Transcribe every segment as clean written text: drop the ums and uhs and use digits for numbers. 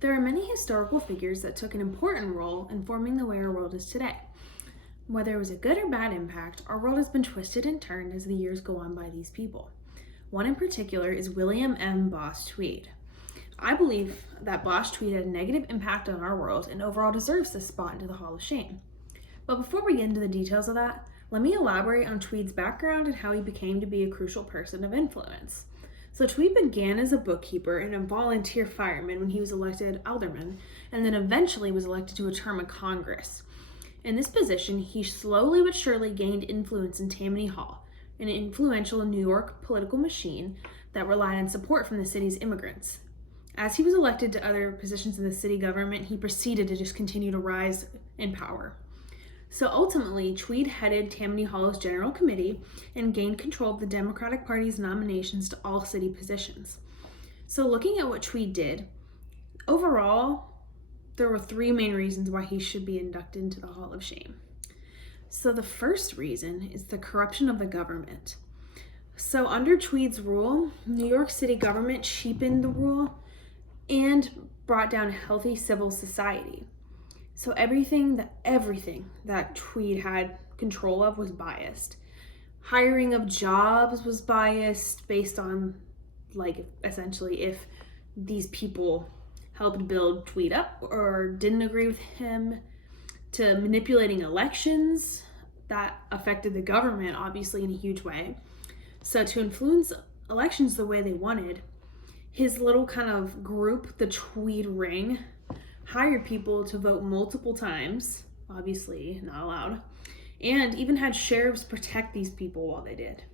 There are many historical figures that took an important role in forming the way our world is today. Whether it was a good or bad impact, our world has been twisted and turned as the years go on by these people. One in particular is William M. Boss Tweed. I believe that Boss Tweed had a negative impact on our world and overall deserves this spot into the Hall of Shame. But before we get into the details of that, let me elaborate on Tweed's background and how he became to be a crucial person of influence. So Tweed began as a bookkeeper and a volunteer fireman when he was elected alderman, and then eventually was elected to a term of Congress. In this position, he slowly but surely gained influence in Tammany Hall, an influential New York political machine that relied on support from the city's immigrants. As he was elected to other positions in the city government, he proceeded to just continue to rise in power. So ultimately, Tweed headed Tammany Hall's General Committee and gained control of the Democratic Party's nominations to all city positions. So looking at what Tweed did, overall, there were three main reasons why he should be inducted into the Hall of Shame. So the first reason is the corruption of the government. So under Tweed's rule, New York City government cheapened the rule and brought down a healthy civil society. So everything that Tweed had control of was biased. Hiring of jobs was biased based on, essentially if these people helped build Tweed up or didn't agree with him, to manipulating elections that affected the government, obviously, in a huge way. So to influence elections the way they wanted, his little kind of group, the Tweed Ring, hired people to vote multiple times, obviously not allowed, and even had sheriffs protect these people while they did.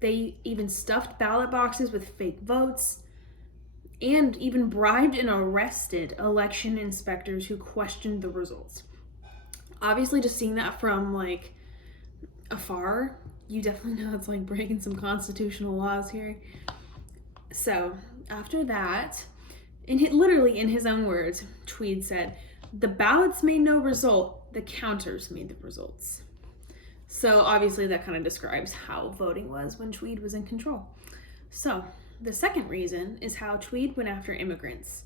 They even stuffed ballot boxes with fake votes and even bribed and arrested election inspectors who questioned the results. Obviously, just seeing that from afar, you definitely know it's breaking some constitutional laws here. So after that, literally in his own words, Tweed said, "The ballots made no result, the counters made the results." So obviously that kind of describes how voting was when Tweed was in control. So the second reason is how Tweed went after immigrants.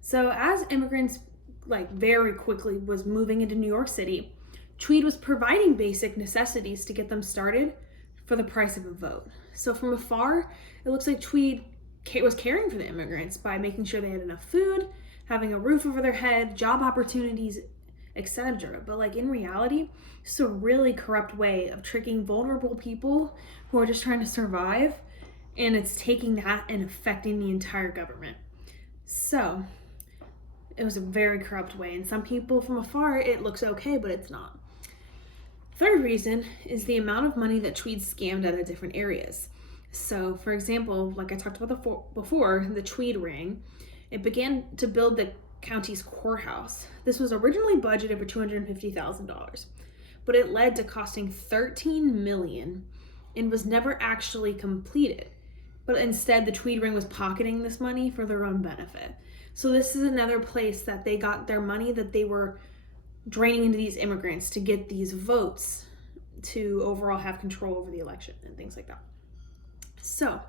So as immigrants very quickly was moving into New York City, Tweed was providing basic necessities to get them started for the price of a vote. So from afar, it looks like Tweed was caring for the immigrants by making sure they had enough food, having a roof over their head, job opportunities, etc. But in reality, it's a really corrupt way of tricking vulnerable people who are just trying to survive, and it's taking that and affecting the entire government. So it was a very corrupt way, and some people from afar, it looks okay, but it's not. Third reason is the amount of money that Tweed scammed out of different areas. So, for example, like I talked about before, the Tweed Ring, it began to build the county's courthouse. This was originally budgeted for $250,000, but it led to costing $13 million and was never actually completed. But instead, the Tweed Ring was pocketing this money for their own benefit. So this is another place that they got their money that they were draining into these immigrants to get these votes to overall have control over the election and things like that. So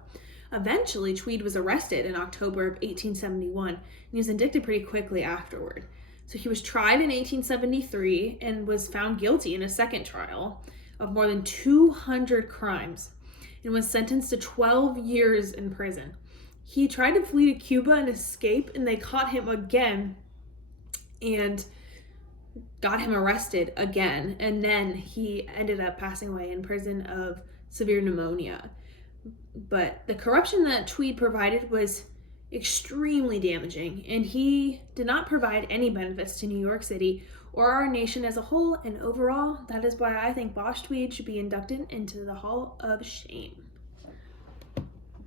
eventually Tweed was arrested in October of 1871, and he was indicted pretty quickly afterward. So he was tried in 1873 and was found guilty in a second trial of more than 200 crimes and was sentenced to 12 years in prison. He tried to flee to Cuba and escape, and they caught him again and got him arrested again, and then he ended up passing away in prison of severe pneumonia. But the corruption that Tweed provided was extremely damaging, and he did not provide any benefits to New York City or our nation as a whole, and overall, that is why I think Boss Tweed should be inducted into the Hall of Shame.